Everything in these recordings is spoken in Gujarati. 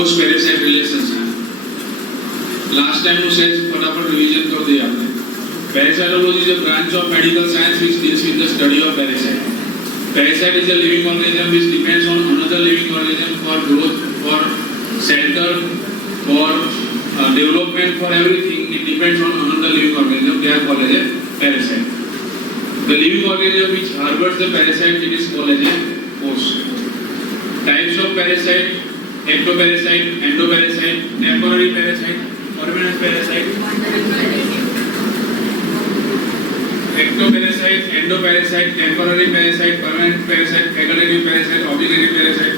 होस्ट पैरासाइट रिलेशन है। लास्ट टाइम નું સેજ ફટાફટ રિવિઝન કરી દઈએ આપણે। Parasitology is a branch of medical science which deals with the study of parasite. Parasite is a living organism which depends on another living organism for growth, for shelter, for development, for everything. It depends on another living organism. They are called as a parasite. The living organism which harbors the parasite, it is called as a host. Types of parasite: ectoparasite, endoparasite, temporary parasite, permanent parasite. Ectoparasite, endoparasite, temporary parasite, permanent parasite, facultative parasite, obligatory parasite,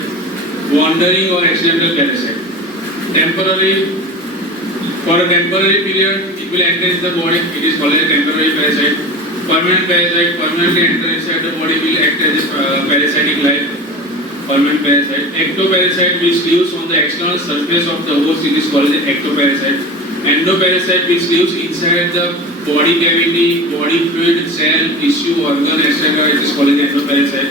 wandering or accidental parasite. Temporary, for a temporary period, it will enter into the body. It is called a temporary parasite. Permanent parasite, permanently enter inside the body, will act as a parasitic life. Permanent parasite. Ectoparasite, which lives on the external surface of the host, it is called as ectoparasite. Endoparasite, which lives inside the body cavity, body fluid, cell, tissue, organ, etc. It is called as endoparasite.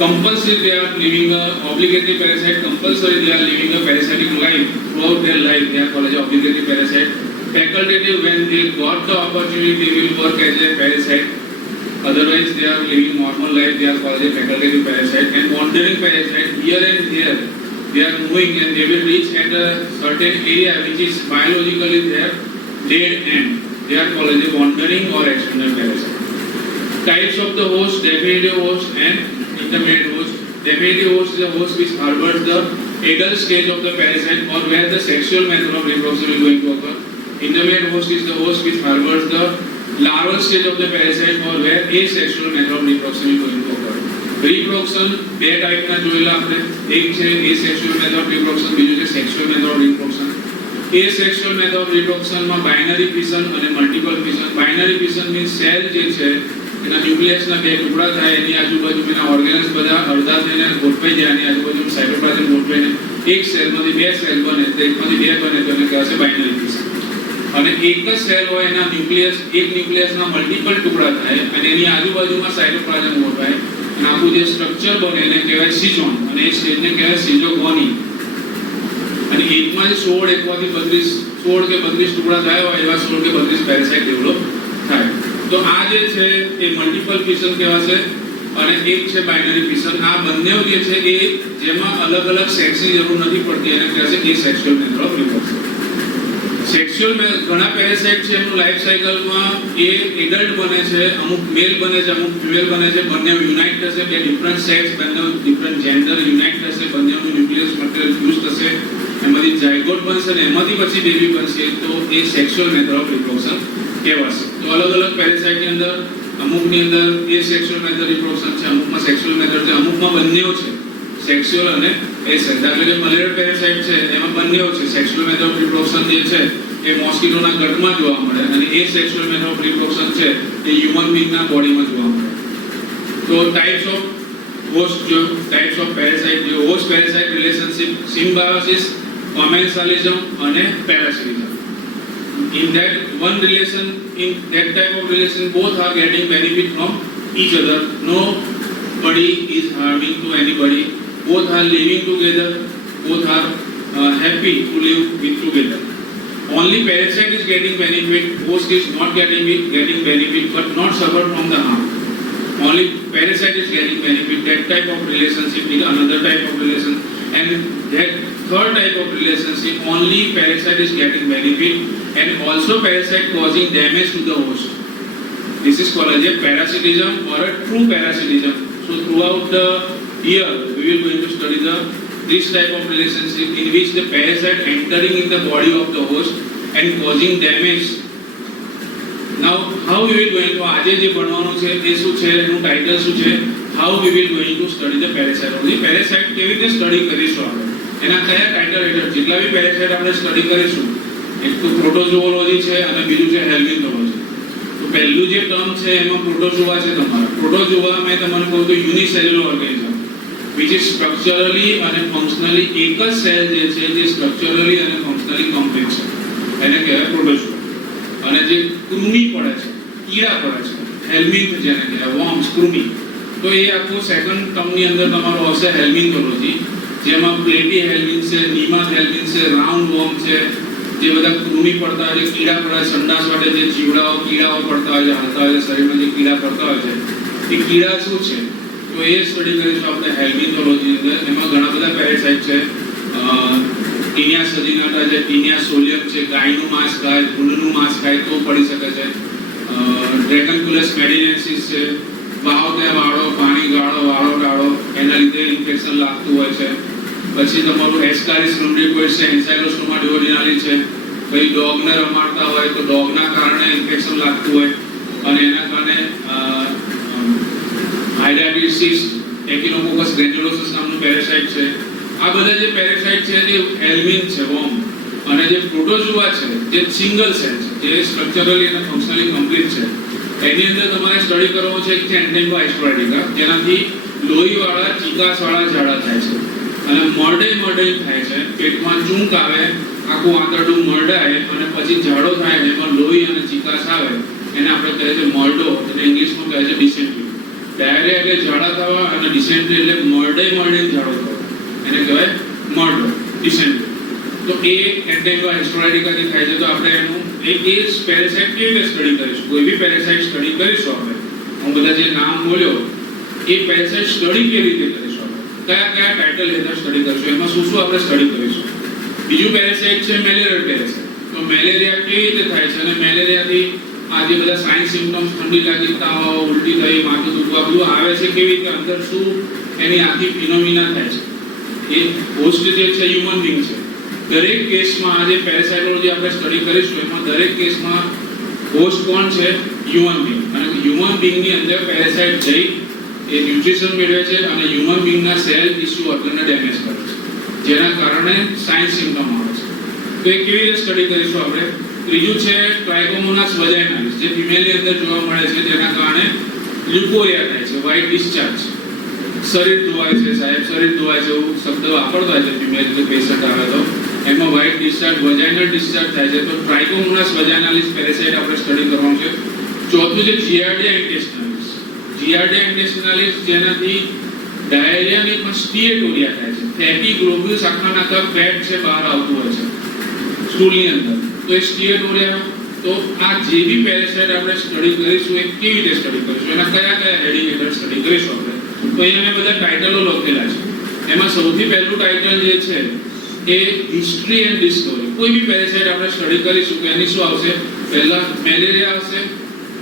Compulsory, they are living a obligatory parasite. Compulsory, they are living a parasitic life throughout their life. They are called as obligatory parasite. Facultative, when they got the opportunity, they will work as a parasite. Otherwise, they are living normal life. They are called as facultative parasite. And wandering parasite, here and there, they are moving and they will reach at a certain area which is biologically their dead end. They are called as a wandering or external parasite. Types of the host: definitive host and intermediate host. Definitive host is a host which harbors the adult stage of the parasite or where the sexual method of reproduction is going to occur. Intermediate host is the host which harbors the larval stage of the parasite or where asexual method of reproduction is going to occur. Reproduction બે ટાઈપના જોયેલા આપણે, એક છે asexual method of reproduction, બીજું છે sexual method of reproduction. Asexual method of reproduction માં binary fission અને multiple fission. Binary fission means cell જે છે એના ન્યુક્લિયસના બે ટુકડા થાય, એની આજુબાજુ એના ઓર્ગેનલ્સ બધા અડધા થઈને ગોઠવાઈ જાય, એની આજુબાજુ સાઇટોપ્લાઝમ ગોઠવાઈને એક સેલમાંથી બે સેલ બને, તો એકમાંથી બે બને તો એને કહેવાશે બાઇનરી ફિશન. અને એક જ સેલ હોય એના ન્યુક્લિયસ, એક ન્યુક્લિયસના મલ્ટિપલ ટુકડા થાય અને એની આજુબાજુમાં સાઇટોપ્લાઝમ ગોઠવાય અને આખું જે સ્ટ્રક્ચર બને એને કહેવાય સિઝોન અને એ સ્ટેજને કહેવાય સિઝોગોની. અને એકમાં જે 16 એકમાંથી 16 કે 32 ટુકડા થયા હોય એવા 16 કે 32 પેરાસાઇટ ડેવલપ થાય. તો આ જે છે એ મલ્ટિપલ ફિશન કહેવાશે અને એક છે બાઇનરી ફિશન. આ બંને જે છે એ જેમાં અલગ અલગ સેક્સની જરૂર નથી પડતી એને કહેવાશે એસેક્સ્યુઅલ મેથડ ઓફ રિપ્રોડક્શન. સેક્સ્યુઅલ ઘણા પેરાસાઇટ છે એમનું લાઈફ સાયકલમાં એ એડલ્ટ બને છે, અમુક મેલ બને છે, અમુક ફિમેલ બને છે, બંને યુનાઇટ થશે, બે ડિફરન્ટ સેક્સ, બંને ડિફરન્ટ જેન્ડર યુનાઇટ થશે, બંનેનું ન્યુક્લિયસ મટીરિયલ ફ્યુઝ થશે, એમાંથી જાયગોટ બનશે અને એમાંથી પછી બેબી બનશે, તો એ સેક્સ્યુઅલ મેથડ ઓફ રિપ્રોડક્શન કહેવાશે. તો અલગ અલગ પેરાસાઇટની અંદર અમુકની અંદર એ સેક્સ્યુઅલ મેથડ રિપ્રોડક્શન છે, અમુકમાં સેક્સ્યુઅલ મેથડ છે, અમુકમાં બંનેઓ છે, સેક્સ્યુઅલ અને એસેક્સ. દાખલા કે મલેરિયા પેરાસાઇટ છે એમાં બંનેઓ છે. સેક્સ્યુઅલ મેથડ ઓફ રિપ્રોડક્શન જે છે એ મોસ્કિટોના ગટમાં જોવા મળે અને એ સેક્સ્યુઅલ મેથડ ઓફ રિપ્રોડક્શન છે એ હ્યુમન બીંગના બોડીમાં જોવા મળે. તો ટાઇપ્સ ઓફ હોસ્ટ જો ટાઇપ્સ ઓફ પેરાસાઇટ જો હોસ્ટ પેરાસાઇટ રિલેશનશિપ, સિમ્બાયોસિસ, કોમેન્સાલિઝમ અને પેરાસિટિઝમ. In that one relation, in that type of relation, both are getting benefit from each other. Nobody is harming to anybody. Both are living together. Both are happy to live with together. Only parasite is getting benefit. Host is not getting benefit, but not suffer from the harm. Only parasite is getting benefit. That type of relationship is another type of relation, and that third type of relationship, only parasite is getting benefit, and also parasite causing damage to the host. This is called as a parasitism or a true parasitism. So throughout the year, we will going to study this type of relationship in which the parasite entering in the body of the host and causing damage. Now, how we will going to આજે જે ભણવાનું છે એ શું છે, એનું ટાઇટલ શું છે, how we will going to study the parasitology. Parasite કેવી રીતે સ્ટડી કરીશું આપણે, એના કયા ટાઇટલ હેઠળ જેટલા બી પેરાસાઇટ આપણે સ્ટડી કરીશું, એક તો પ્રોટોઝોઓલોજી છે અને બીજું છે હેલ્મિન્થોલોજી. તો પહેલું જે ટર્મ છે એમાં પ્રોટોઝોઆ છે તમારા. પ્રોટોઝોઆ મેં તમને કહું તો યુનિસેલ્યુલર ઓર્ગેનિઝમ which is structurally અને functionally એક જ સેલ જે છે જે સ્ટ્રક્ચરલી અને ફંક્શનલી કમ્પ્લીટ છે એને કહેવાય પ્રોટોઝોઆ. અને જે કૃમિ પડે છે, કીડા પડે છે, હેલ્મિન્થ જેને કહેવાય, વર્મ્સ, કૃમિ, તો એ આખું સેકન્ડ ટર્મની અંદર તમારો આવશે હેલ્મિન્થોલોજી. જેમાં પ્લેટી હેલ્મિન છે, નીમા હેલ્મિન છે, રાઉન્ડ વોર્મ છે, જે બધા કૃમિ પડતા હોય છે, કીડા પડતા સંડાસ માટે જે જીવડાઓ કીડાઓ પડતા હોય છે, હાલતા હોય છે, શરીરમાં જે કીડા પડતા હોય છે, એ કીડા શું છે તો એ સ્ટડી કરીશું આપણે હેલ્મિનોલોજી અંદર. એમાં ઘણા બધા પેરાસાઇટ છે. ટીનિયા સજીનાટા છે, ટીનિયા સોલિયમ છે, ગાયનું માંસ ખાય, ભૂંડનું માંસ ખાય તો પડી શકે છે. ડ્રેગનકુલસ મેડિનેન્સિસ છે, વાવ કે વાળો, પાણી ગાળો, વાળો ગાળો, એના લીધે ઇન્ફેક્શન લાગતું હોય છે. પછી તમારું એસ્કારિસ રુબ્રિકોઇડ છે, એન્સાઇલોસ્ટોમા ડ્યુઓડિનાલી છે. પછી ડોગને રમાડતા હોય તો ડોગના કારણે ઇન્ફેક્શન લાગતું હોય અને એના કારણે હાઇડાટિસિસ એકિનોકોકસ ગ્રેન્યુલોસસ નામનું પેરાસાઇટ છે. આ બધા જે પેરાસાઇટ છે એ હેલ્મિન છે, વોર્મ, અને જે પ્રોટોઝોઆ છે જે સિંગલ સેલ છે, જે સ્ટ્રક્ચરલી અને ફંક્શનલી કમ્પ્લીટ છે. એની અંદર તમારે સ્ટડી કરવો છે કે એન્ડેમ્બા એસ્ટોરાઇડિકા, જેનાથી લોહીવાળા ચીકાસવાળા ઝાડા થાય છે અને મર્ડે થાય છે. પેટમાં ચૂંક આવે, આખું આંતરડું મરડાય અને પછી ઝાડો થાય, એમાં લોહી અને ચીકાસ આવે, એને આપણે કહે છે મર્ડો, અને ઇંગ્લિશમાં કહે છે ડિસેન્ટ્રી. ડાયરિયા એટલે ઝાડા થવા અને ડિસેન્ટ્રી એટલે મરડે ઝાડો થવા, એને કહેવાય મર્ડો, ડિસેન્ટ્રી. તો એ એન્ડેમ્બા એસ્ટોરાઇડિકાથી થાય છે. તો આપણે એનું એ પેરાસાઇટ કેવી રીતે સ્ટડી કરીશું? કોઈ બી પેરાસાઇટ સ્ટડી કરીશું આપણે, હું બધા જે નામ બોલ્યો એ પેરાસાઇટ સ્ટડી કેવી રીતે કરીશું, કયા ટાઇટલ હેઠળ સ્ટડી કરીશું, એમાં શું આપણે સ્ટડી કરીશું. બીજું પેરાસાઇટ છે મેલેરિયલ પેરાસાઇટ. તો મેલેરિયા કેવી રીતે થાય છે અને મેલેરિયાથી આ જે બધા સાઇન સિમ્પટમ્સ, ઠંડી લાગી, તાવ, ઉલટી થઈ, માથું દુખવા, બધું આવે છે કેવી રીતે, અંદર શું એની આખી ફિનોમિના થાય છે. એ હોસ્ટ જે છે હ્યુમન બીંગ છે. દરેક કેસમાં આ જે પેરાસાઇટોલોજી આપણે સ્ટડી કરીશું એમાં દરેક કેસમાં હોસ્ટ કોણ છે? Human being. અને હ્યુમન બીંગની અંદર પેરાસાઇટ જઈ એ ન્યુટ્રિશન મેળવે છે અને હ્યુમન બીંગના સેલ ટિશ્યુ ઓર્ગનને ડેમેજ કરે છે, જેના કારણે સાઇન સિમ્પટમ આવે છે. તો એ કેવી રીતે સ્ટડી કરીશું આપણે? ત્રીજું છે ટ્રાઇકોમોનાસ વજાઇનાલિસ, જે ફિમેલની અંદર જોવા મળે છે, જેના કારણે લ્યુકોરિયા થાય છે, વ્હાઇટ ડિસ્ચાર્જ. શરીર ધોવાય છે સાહેબ, શરીર ધોવાય છે એવું શબ્દ વાપરતો હોય છે ફિમેલ પેશન્ટ આવે તો, એમાં વ્હાઇટ ડિસ્ચાર્જ, વજાઇનલ ડિસ્ચાર્જ થાય છે. તો ટ્રાઇકોમોનાસ વજાઇનાલિસ પેરાસાઇટ આપણે સ્ટડી કરવાનું છે. ચોથું છે જીઆરડિયા ઇન્ટેસ્ટિનાલિસ. જીઆરડિયા ઇન્ટેસ્ટિનાલિસ જેનાથી ડાયરિયાની પણ સ્ટીએટોરિયા થાય છે. ફેટી ગ્લોબ્યુલ્સ આખા ફેટ છે બહાર આવતું હોય છે સ્ટૂલની અંદર, તો એ સ્ટીએટોરિયા. તો આ જે બી પેરાસાઇટ આપણે સ્ટડી કરીશું એ કેવી રીતે સ્ટડી કરીશું, એના કયા હેડિંગ હેઠળ સ્ટડી કરીશું આપણે. તો અહીંયા મેં બધા ટાઇટલો લખેલા છે. એમાં સૌથી પહેલું ટાઇટલ જે છે એ હિસ્ટ્રી એન્ડ ડિસ્કવરી. કોઈ બી પેરાસાઇટ આપણે સ્ટડી કરીશું કે એની શું આવશે? પહેલા મેલેરિયા આવશે,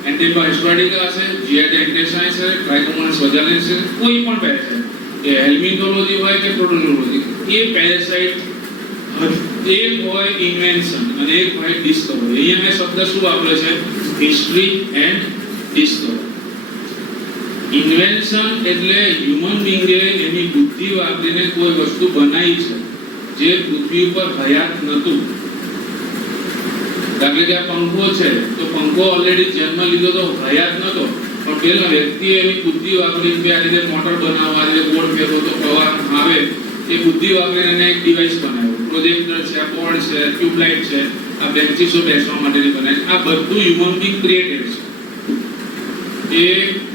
એન્ડેમ્બા એસ્ટોરાઇડિકા હશે, જીઆરડિયા ઇન્ટેસ્ટાઇનિસ હશે, ટ્રાઇકોમોનાસ વજાઇનાલિસ હશે. કોઈ પણ પેરાસાઇટ, એ હેલ્મિનોલોજી હોય કે પ્રોટોઝોઓલોજી, એ પેરાસાઇટ એક હોય ઇન્વેન્શન અને એક હોય ડિસ્કવરી. અહીંયા મેં શબ્દ શું વાપર્યો છે? History and Discovery. ઇન્વેન્શન એટલે હ્યુમન બીંગે એની બુદ્ધિ વાપરીને કોઈ વસ્તુ બનાવી છે જે પૃથ્વી ઉપર હયાત નહોતું. દાખલા કે આ પંખો છે, તો પંખો ઓલરેડી જન્મ લીધો તો હયાત નહોતો, પણ પેલા વ્યક્તિએ એની બુદ્ધિ વાપરીને આ રીતે મોટર બનાવવા, આ રીતે ગોળ ફેરવો તો પવન આવે, એ બુદ્ધિ વાપરીને એને એક ડિવાઇસ બનાવ્યો. પ્રોજેક્ટર છે, આ બોર્ડ છે, ટ્યુબલાઇટ છે, આ બેન્ચીસો બેસવા માટેની બનાવી. આ બધું હ્યુમન બીંગ ક્રિએટેડ છે. એ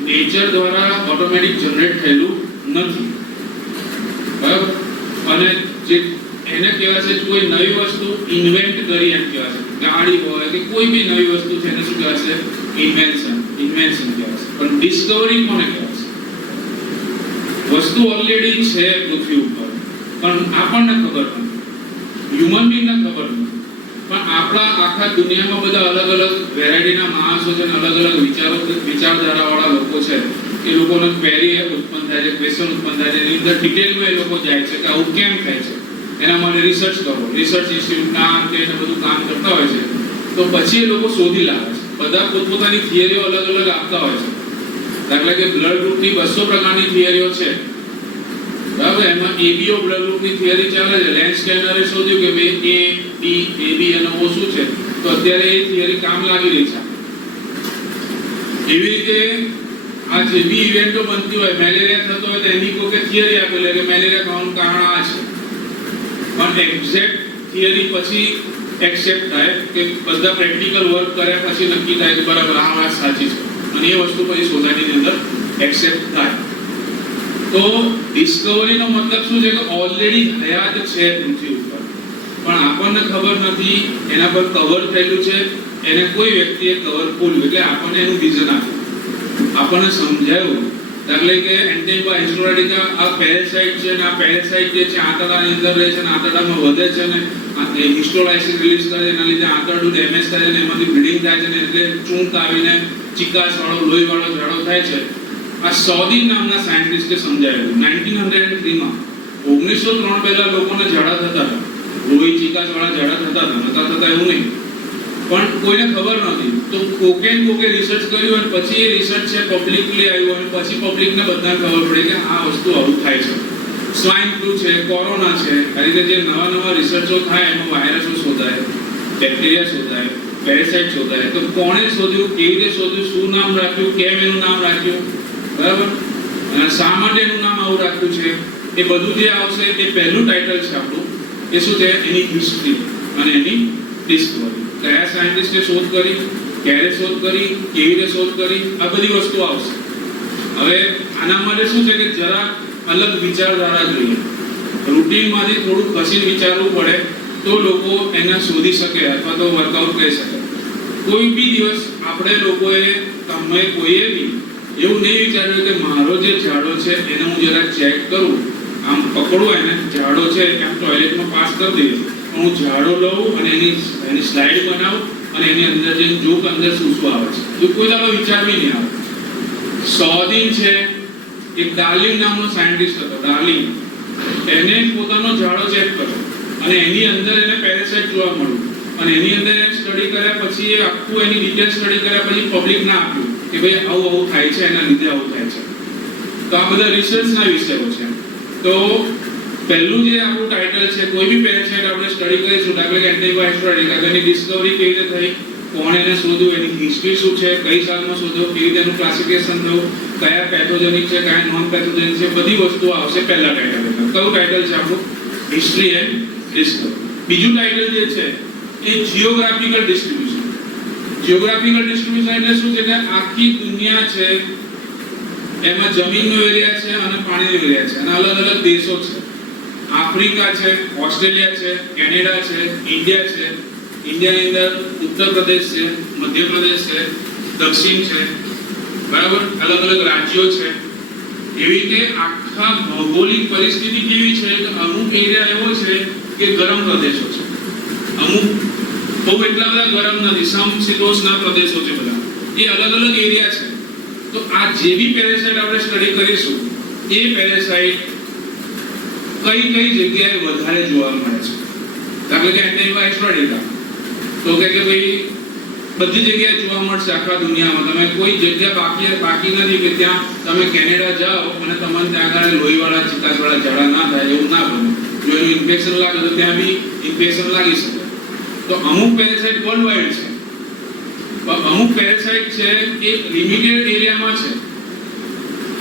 નેચર દ્વારા ઓટોમેટિક જનરેટ થયેલું નથી, બરાબર. અને જે એને કહેવાય છે કોઈ નવી વસ્તુ ઇન્વેન્ટ કરી એમ કહેવાય છે. ગાડી હોય કે કોઈ બી નવી વસ્તુ છે એને શું કહેવાય છે? ઇન્વેન્શન કહેવાય છે. પણ ડિસ્કવરી કોને કહેવાય છે? વસ્તુ ઓલરેડી છે પૃથ્વી ઉપર પણ આપણને ખબર નથી, હ્યુમન બીંગને ખબર નથી. પણ આપણા આખા દુનિયામાં બધા અલગ અલગ વેરાયટીના માણસો છે, અલગ અલગ વિચારધારાવાળા લોકો છે. એ લોકોને ક્વેરી ઉત્પન્ન થાય છે, ક્વેશ્ચન ઉત્પન્ન થાય છે, એની અંદર ડિટેલમાં એ લોકો જાય છે કે આવું કેમ થાય છે. એના માટે રિસર્ચ કરો, રિસર્ચ ઇન્સ્ટિટ્યૂટ કામ કે એને બધું કામ કરતા હોય છે. તો પછી એ લોકો શોધી લાવે છે. બધા પોતપોતાની થિયરીઓ અલગ અલગ આપતા હોય છે. દાખલા કે બ્લડ ગ્રુપની 200 પ્રકારની થિયરીઓ છે, બરાબર. એમાં એબીઓ બ્લડ ગ્રુપની થિયરી ચાલે છે. લેન્સ સ્કેનરે શોધ્યું કે ભાઈ એ ડી એબી અને ઓ શું છે, તો અત્યારે એ થિયરી કામ લાગી રહી છે. એવી રીતે આ જે બી ઇવેન્ટો બનતી હોય, મેલેરિયા થતો હોય તો એની કોઈ થિયરી આપેલી કે મેલેરિયા થવાનું કારણ આ છે, પણ એક્ઝેક્ટ થિયરી પછી એક્સેપ્ટ થાય કે બધા પ્રેક્ટિકલ વર્ક કર્યા પછી નક્કી થાય કે બરાબર આ વાત સાચી છે અને એ વસ્તુ પછી સોસાયટીની અંદર એક્સેપ્ટ થાય. તો તો ડિસ્કવરીનો મતલબ શું છે કે ઓલરેડી હયાત છે પૃથ્વી ઉપર, પણ આપણને ખબર નથી, એના પર કવર થયેલું છે, એને કોઈ વ્યક્તિએ કવર ખોલ્યું એટલે આપણને એનું વિઝન આપ્યું, આપણને સમજાયું. દાખલે કે એન્ટેબા એન્સ્ટોરાડિકા આ પેરાસાઇટ છે, અને આ પેરાસાઇટ જે છે આંતરડાની અંદર રહે છે, અને આંતરડામાં વધે છે, અને હિસ્ટોલાઇસિસ રિલીઝ કરે છે, એના લીધે આંતરડું ડેમેજ થાય છે, અને એમાંથી બ્લીડિંગ થાય છે, ને એટલે ચૂંટ આવીને ચિકાસવાળો લોહીવાળો ઝાડો થાય છે. આ સોદીન નામના સાયન્ટિસ્ટે સમજાવ્યું 1903 માં. 1903 પહેલા લોકોને ઝાડા થતા હતા, લોહી ચિકાસવાળા ઝાડા થતા હતા એવું નહીં, પણ કોઈને ખબર નહોતી. તો કોકે રિસર્ચ કર્યું, અને પછી એ રિસર્ચ છે પબ્લિકલી આવ્યું, અને પછી પબ્લિકને બધાને ખબર પડી કે આ વસ્તુ આવું થાય છે. સ્વાઇન ફ્લુ છે, કોરોના છે, આ રીતે જે નવા રિસર્ચો થાય એમાં વાયરસો શોધાય, બેક્ટેરિયા શોધાય, પેરાસાઇટ શોધાય. તો કોણે શોધ્યું, કેવી રીતે શોધ્યું, શું નામ રાખ્યું, કેમ એનું નામ રાખ્યું, બરાબર, અને શા માટે એનું નામ આવું રાખ્યું છે, એ બધું જે આવશે તે પહેલું ટાઇટલ છે આપણું. એ શું છે? એની હિસ્ટ્રી અને એની ડિસ્કવરી. કયા સાયન્ટિસ્ટે શોધ કરી, ક્યારે શોધ કરી, કેવી રીતે શોધ કરી, આ બધી વસ્તુ આવશે. હવે આના માટે શું છે કે જરા અલગ વિચારધારા જોઈએ, રૂટીનમાંથી થોડું ખસીને વિચારવું પડે તો લોકો એને શોધી શકે અથવા તો વર્કઆઉટ કરી શકે. કોઈ બી દિવસ આપણે લોકોએ, તમે કોઈએ બી એવું નહીં વિચાર્યું કે મારો જે ઝાડો છે એને હું જરા ચેક કરું, આમ પકડું એને, ઝાડો છે આમ ટોયલેટમાં પાસ કરી દઈએ, હું ઝાડો લઉં અને એની સ્લાઇડ બનાવું અને એની અંદર જઈને જોક અંદર શું આવે છે, જો કોઈ દાડો વિચાર બી નહીં આવે. સોદીન છે, એક ડાર્લિંગ નામનો સાયન્ટિસ્ટ હતો, ડાર્લિંગ. એને પોતાનો ઝાડો ચેક કર્યો અને એની અંદર એને પેરાસાઇટ જોવા મળ્યું, અને એની અંદર સ્ટડી કર્યા પછી એ આખું એની ડિટેલ સ્ટડી કર્યા પછી પબ્લિકને આપ્યું કે ભાઈ આવું થાય છે, એના લીધે આવું થાય છે. તો આ બધા રિસર્ચના વિષયો છે. તો પહેલું જે આપણું ટાઇટલ છે, કોઈ બી પેરાસાઇટ આપણે સ્ટડી કરીશું, દાખલા કે એન્ટેબા એન્સ્ટોરાડિકા, એની ડિસ્કવરી કેવી રીતે થઈ, કોણ એને શોધ્યું, એની હિસ્ટ્રી શું છે, કઈ સાલમાં શોધ્યો, કેવી રીતે એનું ક્લાસિફિકેશન થયું, કયા પેથોજેનિક છે, કયા નોન પેથોજેનિક છે, બધી વસ્તુઓ આવશે પહેલા ટાઇટલ. કયું ટાઇટલ છે આપણું? History and Discovery. બીજું ટાઇટલ જે છે એ જીઓગ્રાફિકલ ડિસ્ટ્રીબ્યુશન. જીઓગ્રાફિકલ ડિસ્ટ્રીબ્યુશન એટલે શું છે કે આખી દુનિયા છે, એમાં જમીનનો એરિયા છે અને પાણીનો એરિયા છે, અને અલગ અલગ દેશો છે. આફ્રિકા છે, ઓસ્ટ્રેલિયા છે, કેનેડા છે, ઇન્ડિયા છે. ઇન્ડિયાની અંદર ઉત્તર પ્રદેશ છે, મધ્યપ્રદેશ છે, દક્ષિણ છે, બરાબર, અલગ અલગ રાજ્યો છે. એવી રીતે આખા ભૌગોલિક પરિસ્થિતિ કેવી છે કે અમુક એરિયા એવો છે કે ગરમ પ્રદેશો છે, અમુક બહુ એટલા બધા ગરમ નથી, સમશીતોષ્ણ પ્રદેશો છે, બધા એ અલગ અલગ એરિયા છે. તો આ જે બી પેરાસાઇટ આપણે સ્ટડી કરીશું, એ પેરાસાઇટ કઈ જગ્યાએ વધારે જોવા મળે છે. દાખલા કે એન્ટેબા એન્સ્ટોરાડિકા, તો કે ભાઈ બધી જગ્યાએ જોવા મળશે આખા દુનિયામાં. તમે કોઈ જગ્યા બાકી નથી કે ત્યાં તમે કેનેડા જાઓ અને તમને ત્યાં આગળ લોહીવાળા ચિકાસવાળા ઝાડા ના થાય, એવું ના બને. જો એનું ઇન્ફેક્શન લાગે તો ત્યાં બી ઇન્ફેક્શન લાગી શકે. તો અમુક પેરાસાઇટ વર્લ્ડ વાઇડ છે, પણ અમુક પેરાસાઇટ છે એ લિમિટેડ એરિયામાં છે.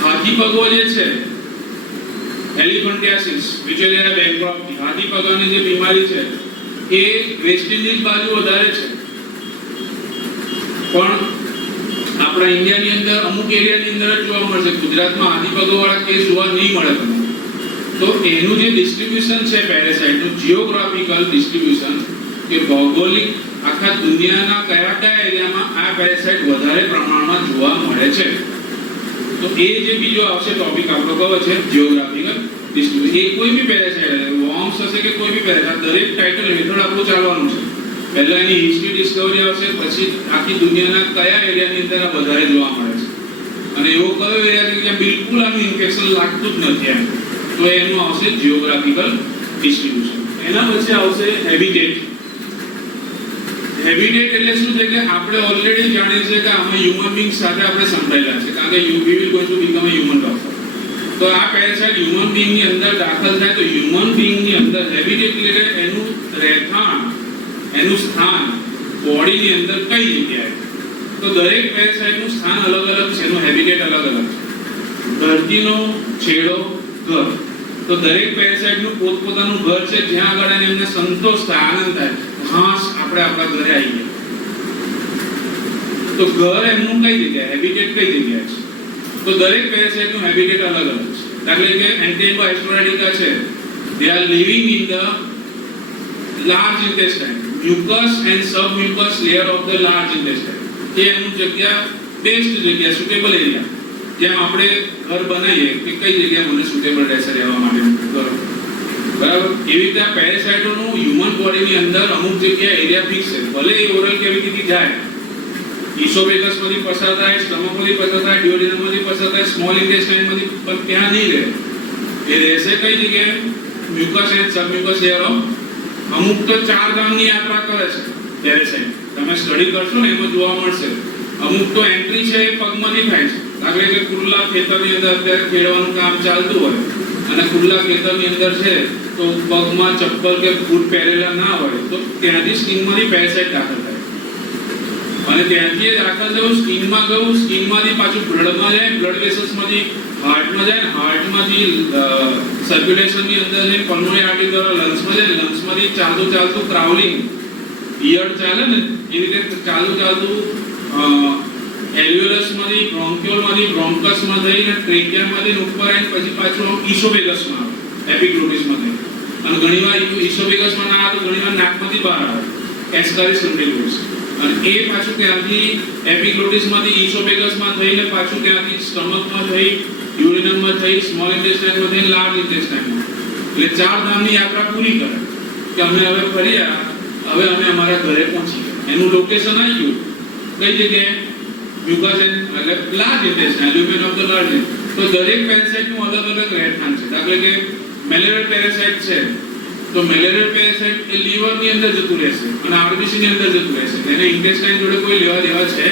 હાથી પગો જે છે, એલિફન્ટિયાસિસ, વિચેલિયા બેંક્રોપ્ટી, હાથી પગાની જે બીમારી છે એ વેસ્ટ ઇન્ડિઝ બાજુ વધારે છે, પણ આપણા ઇન્ડિયાની અંદર અમુક એરિયાની અંદર જ જોવા મળશે. ગુજરાતમાં હાથી પગોવાળા કેસ જોવા નહીં મળે તમને. તો એનું જે ડિસ્ટ્રીબ્યુશન છે પેરાસાઇટનું, જીઓગ્રાફિકલ ડિસ્ટ્રીબ્યુશન, કે ભૌગોલિક આખા દુનિયાના કયા એરિયામાં આ પેરાસાઇટ વધારે પ્રમાણમાં જોવા મળે છે. તો એ જે બીજો આવશે ટોપિક આપણો કયો છે? Geographical distribution. એ કોઈ બી પેરાસાઇટ, વોર્મ્સ હશે કે કોઈ બી પેરાસાઇટ, દરેક ટાઇટલ હેઠળ આપણું ચાલવાનું છે. પહેલા એની હિસ્ટ્રી ડિસ્કવરી આવશે, પછી આખી દુનિયાના કયા એરિયાની અંદર આ વધારે જોવા મળે છે, અને એવો કયો એરિયા છે કે બિલકુલ આનું ઇન્ફેક્શન લાગતું જ નથી એમ, તો એનું આવશે જીઓગ્રાફિકલ ડિસ્ટ્રીબ્યુશન. એના પછી આવશે હેબિટેટ. હેબિટેટ એટલે શું છે કે આપણે ઓલરેડી જાણીએ છીએ કે આમાં હ્યુમન બીંગ સાથે આપણે સંકળાયેલા છે, કારણ કે we will going to become a human doctor. તો આ પેરાસાઇટ હ્યુમન બીંગ ની અંદર દાખલ થાય તો હ્યુમન બીંગ ની અંદર હેબિટેટ એટલે એનું રહેઠાણ, એનું સ્થાન બોડીની અંદર કઈ જગ્યાએ. તો દરેક પેરાસાઇટનું સ્થાન અલગ અલગ છે, એનું હેબિટેટ અલગ અલગ છે. ધરતીનો છેડો ઘર, તો દરેક પેરાસાઇટનું પોતપોતાનું ઘર છે, જ્યાં આગળ એમને સંતોષ થાય, આનંદ થાય. ઘાસ આપણે આપણા ઘરે આવી ગયા, તો ઘર એમનું કઈ જગ્યાએ, હેબિટેટ કઈ જગ્યાએ છે. તો દરેક પેરાસાઇટનું હેબિટેટ અલગ અલગ છે. દાખલા કે એન્ટેબા એસ્ટ્રોરાડિકા છે, they are living in the large intestine, mucus and submucous layer of the large intestine. એ એનું જગ્યા બેસ્ટ જગ્યા, સુટેબલ એરિયા, જેમ આપણે ઘર બનાવીએ કે કઈ જગ્યા મને સુટેબલ રહેશે રહેવા માટે, બરાબર. એવી રીતે આ પેરાસાઇટોનું હ્યુમન બોડીની અંદર અમુક જગ્યા એરિયા ફિક્સ છે. ભલે એ ઓરલ કેવિટીથી જાય, ઇસોફેગસમાંથી પસાર થાય, સ્ટમકમાંથી પસાર થાય, ડ્યુઓડેનમમાંથી પસાર થાય, સ્મોલ ઇન્ટેસ્ટાઇનમાંથી, પણ ત્યાં નહીં રહે. એ રહેશે કઈ જગ્યાએ? Mucous and submucous layer of. અમુક તો 4 ગામની યાત્રા કરે છે પેરાસાઇટ, તમે સ્ટડી કરશો ને એમાં જોવા મળશે. અમુક તો એન્ટ્રી છે એ પગમાંથી થાય છે. દાખલા કે ખુલ્લા ખેતરની અંદર અત્યારે ખેડવાનું કામ ચાલતું હોય અને ખુલ્લા ખેતરની અંદર છે તો પગમાં ચપ્પલ કે બૂટ પહેરેલા ના હોય તો ત્યાંથી સ્કિનમાંથી પેરાસાઇટ દાખલ થાય, અને ત્યાંથી દાખલ થયું સ્કિનમાં ગયું, સ્કિનમાંથી પાછું બ્લડમાં જાય, બ્લડ વેસલ્સમાંથી હાર્ટમાં જાય, હાર્ટમાંથી સર્ક્યુલેશનની અંદર જઈને પલ્મોનરી આર્ટરી દ્વારા લંગ્સમાં જાય, લંગ્સમાંથી ચાલતું ચાલતું ટ્રાવેલિંગ ઈયર ચાલે ને એ રીતે ચાલતું ચાલતું એલ્વિયોલસમાંથી, બ્રોન્ક્યુલમાંથી, બ્રોન્કસમાં થઈને ટ્રેકિયામાંથી ઉપર આવીને પછી પાછું ઇસોફેગસમાં આવે, એપિગ્લોટિસમાં થઈને. અને ઘણીવાર ઇસોફેગસમાં ના આવે તો ઘણીવાર નાકમાંથી બહાર આવે, એસ્કારિસ લંબેલોટિસ. અને એ પાછું ત્યાંથી એપિગ્લોટિસમાંથી ઇસોફેગસમાં થઈને પાછું ત્યાંથી સ્ટમકમાં થઈ, ડ્યુઓડેનમમાં થઈ, સ્મોલ ઇન્ટેસ્ટાઇનમાં થઈ, લાર્જ ઇન્ટેસ્ટાઇનમાં. એટલે 4 ધામની યાત્રા પૂરી કરે કે અમે હવે ફર્યા, હવે અમે અમારા ઘરે પહોંચી ગયા. એનું લોકેશન આવી ગયું કઈ જગ્યાએ? મ્યુકસ એટલે large intestine, lumen of the large. તો દરેક પેરાસાઇટનું અલગ અલગ રહેઠાણ છે. દાખલા કે મેલેરિયલ પેરાસાઇટ છે તો મેલેરિયલ પેરાસાઇટ એ લીવરની અંદર જતું રહેશે અને આરબીસી ની અંદર જતું રહેશે, એને ઇન્ટેસ્ટાઇન જોડે કોઈ લેવા દેવા છે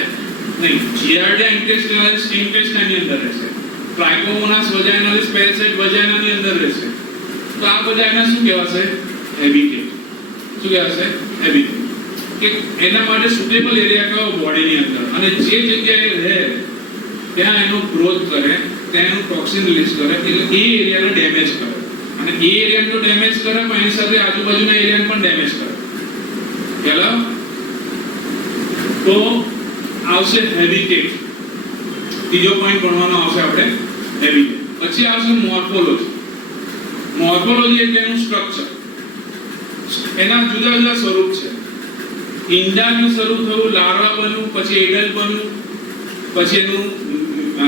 નહીં. જીઆરડિયા ઇન્ટેસ્ટાઇનલિસ ઇન્ટેસ્ટાઇનની અંદર રહેશે, ટ્રાઇકોમોનાસ વજાઇનાલિસ પેરાસાઇટ વજાઇનાની અંદર રહેશે. તો આ બધા એના શું કહેવાશે? હેબિટેટ. શું કહેવાશે? હેબિટેટ. કે એના માટે સુટેબલ એરિયા કયો બોડીની અંદર, અને જે જગ્યાએ રહે ત્યાં એનો ગ્રોથ કરે, ત્યાં એનું ટોક્સિન રિલીઝ કરે, એટલે એ એરિયાને ડેમેજ કરે. અને એ એરિયાને તો ડેમેજ કરે પણ એની સાથે આજુબાજુના એરિયાને પણ ડેમેજ કરે. ખ્યાલ? તો આવશે હેબિટેટ. ત્રીજો પોઈન્ટ ભણવાનો આવશે આપણે હેબિટેટ. પછી આવશે મોર્ફોલોજી. મોર્ફોલોજી એટલે એનું સ્ટ્રક્ચર. એના જુદા જુદા સ્વરૂપ છે. ઈંડાનું શરૂ થયું, લાર્વા બન્યું, પછી એડલ્ટ બન્યું, પછી એનું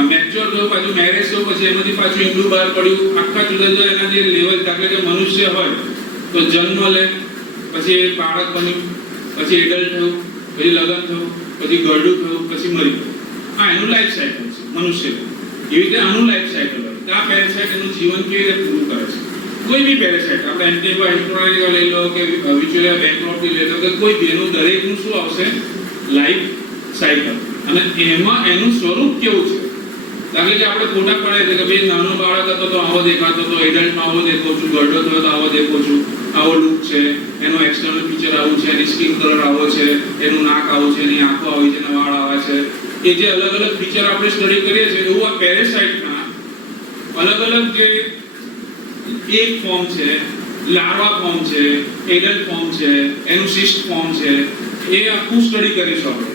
મેચ્યોર થયું, પાછું મેરેજ થયું, પછી એમાંથી પાછું ઈંડું બહાર પડ્યું. આખા જુદા જુદા એના જે લેવલ, દાખલા કે મનુષ્ય હોય તો જન્મ લે, પછી એ બાળક બન્યું, પછી એડલ્ટ થયું, પછી લગ્ન થયું, પછી ગરડું થયું, પછી મરી ગયું. આ એનું લાઈફ સાયકલ છે મનુષ્ય. એવી રીતે આનું લાઈફ સાયકલ હોય. આ પેરાસાઇટ એનું જીવન કેવી રીતે પૂરું કરે છે? કોઈ બી પેરાસાઇટ, આપણે એન્ટેબા એસ્ટ્રોરાડિકા લઈ લો કે વિચુરિયા બેન્ક્રોફ્ટી લઈ લો કે કોઈ બી, એનું દરેકનું શું આવશે? Life cycle. અને એમાં એનું સ્વરૂપ કેવું છે? દાખલા કે આપણે ફોટા પડે છે કે ભાઈ નાનો બાળક હતો તો આવો દેખાતો હતો, એડલ્ટમાં આવો દેખો છું, ગરડો થયો તો આવો દેખો છું, આવો લુક છે, એનું એક્સટર્નલ ફીચર આવું છે, એની સ્કિન કલર આવો છે, એનું નાક આવું છે, એની આંખો આવી છે, એના વાળ આવા છે. એ જે અલગ અલગ ફીચર આપણે સ્ટડી કરીએ છીએ, એવું આ પેરાસાઇટના અલગ અલગ જે એક ફોર્મ છે, લાર્વા ફોર્મ છે, એડલ્ટ ફોર્મ છે, એનું સિસ્ટ ફોર્મ છે, એ આખું સ્ટડી કરીશું આપણે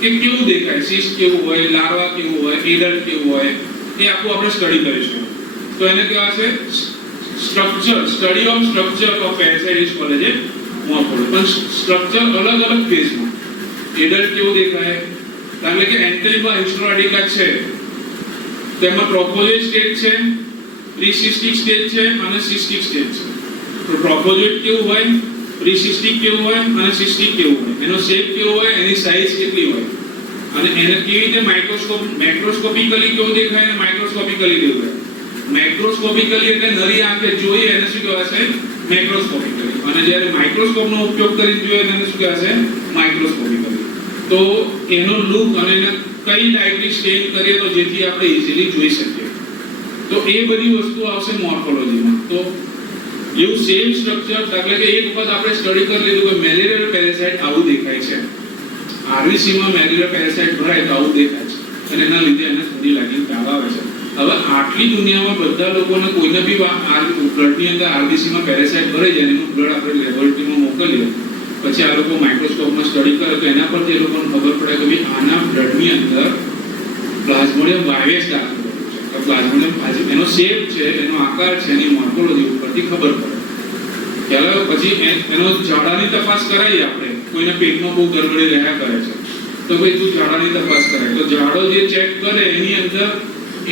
કે કેવું દેખાય, સિસ્ટ કેવું હોય, લાર્વા કેવું હોય, એડલ્ટ કેવું હોય, એ આખું આપણે સ્ટડી કરીશું. તો એને કહેવાશે structure, study of structure of parasite is called as morphology. પણ સ્ટ્રક્ચર અલગ અલગ ફેઝમાં. એડલ્ટ કેવું દેખાય? એટલે કે એન્ટેબા એસ્ટ્રોરાડિકા છે તેમાં ટ્રોફોઝોઇડ સ્ટેજ છે, પ્રીસિસ્ટિક સ્ટેજ છે અને સિસ્ટિક સ્ટેજ છે. તો ટ્રોફોઝોઇડ કેવું હોય, પ્રીસિસ્ટિક કેવું હોય અને સિસ્ટિક કેવું હોય, એનો શેપ કેવો હોય, એની સાઈઝ કેટલી હોય, અને એને કેવી રીતે મેક્રોસ્કોપિકલી કેવું દેખાય અને માઇક્રોસ્કોપિકલી કેવું હોય. મેક્રોસ્કોપિકલી એટલે નરી આંખે જોઈએ એને શું કહેવાશે? મેક્રોસ્કોપિકલી. અને જ્યારે માઇક્રોસ્કોપનો ઉપયોગ કરીને જોઈએ એને શું કહેવાશે? માઇક્રોસ્કોપિકલી. તો એનો લુક અને એને કઈ લાઇટની સ્ટેન કરીએ તો જેથી આપણે ઈઝીલી જોઈ શકીએ. તો એ બધી વસ્તુ આવશે મોર્ફોલોજીમાં. તો એવું સેમ સ્ટ્રક્ચર, દાખલા કે એક વખત આપણે સ્ટડી કરી લીધું કે મેલેરિયલ પેરાસાઇટ આવું દેખાય છે, આરબીસીમાં મેલેરિયલ પેરાસાઇટ ભરાય તો આવું દેખાય છે, અને એના લીધે એને થોડી લાગીને તાવ આવે છે. હવે આટલી દુનિયામાં બધા લોકોને કોઈને બી બ્લડની અંદર આરબીસીમાં પેરાસાઇટ ભરાઈ જાય, એનું બ્લડ આપણે લેબોરેટરીમાં મોકલીએ, પછી આ લોકો માઇક્રોસ્કોપમાં સ્ટડી કરે તો એના પરથી એ લોકોને ખબર પડે કે ભાઈ આના બ્લડની અંદર પ્લાઝ્મોડિયમ વાયરસ દાખલ થયેલું છે. પ્લાઝ્માને એનો શેપ છે, એનો આકાર છે, એની મોર્ફોલોજી ઉપરથી ખબર પડે. ત્યારે પછી એનો ઝાડાની તપાસ કરાવીએ આપણે. કોઈને પેટમાં બહુ ગરગડી રહ્યા કરે છે તો ભાઈ તું ઝાડાની તપાસ કરાય, તો ઝાડો જે ચેક કરે એની અંદર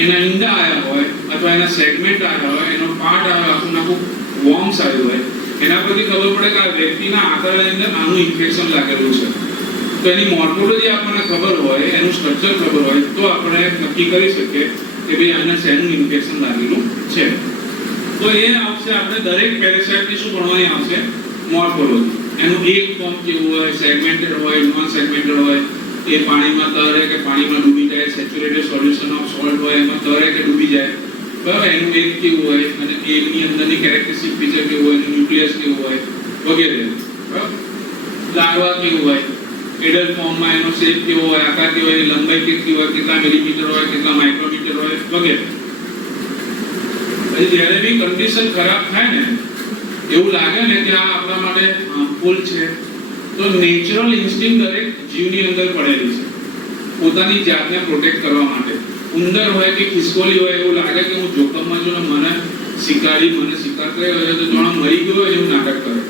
એના ઈંડા આવ્યા હોય અથવા એના સેગમેન્ટ આવ્યા હોય, એનો પાર્ટ આવ્યો, આખું નાખું વોર્મ્સ આવ્યું હોય, એના પરથી ખબર પડે કે આ વ્યક્તિના આંતરડાની અંદર આનું ઇન્ફેક્શન લાગેલું છે. તો એની મોર્ફોલોજી આપણને ખબર હોય, એનું સ્ટ્રક્ચર ખબર હોય તો આપણે નક્કી કરી શકીએ કે ભાઈ આને શેનું ઇન્ફેક્શન લાગેલું છે. તો એ આવશે આપણે દરેક પેરેસાઇટની શું ભણવાની આવશે? મોર્ફોલોજી. એનું એક ફોર્મ કેવું હોય, સેગમેન્ટેડ હોય, નોન સેગમેન્ટેડ હોય, એ પાણીમાં તરે કે પાણીમાં ડૂબી જાય, સેચ્યુરેટેડ સોલ્યુશન ઓફ સોલ્ટ હોય એમાં તરે કે ડૂબી જાય, બરાબર, એનું એક કેવું હોય અને એની અંદરની કેરેક્ટરિસ્ટિક ફીચર કેવું હોય, ન્યુક્લિયસ કેવું હોય વગેરે, બરાબર. લાર્વા કેવું હોય, એડલ્ટ ફોર્મમાં એનો શેપ કેવો હોય, આકાર કેવો હોય, લંબાઈ કેટલી હોય, કેટલા મિલીમીટર હોય, કેટલા માઇક્રોમીટર હોય વગેરે. પછી જ્યારે બી કન્ડિશન ખરાબ થાય ને, એવું લાગે ને કે આ આપણા માટે હાર્મફુલ છે, તો નેચરલ ઇન્સ્ટિંક્ટ દરેક જીવની અંદર પડેલી છે પોતાની જાતને પ્રોટેક્ટ કરવા માટે. ઉંદર હોય કે ખિસકોલી હોય, એવું લાગે કે હું જોખમમાં છું ને મને શિકાર કરે હોય તો જાણે મરી ગયો હોય એવું નાટક કરે.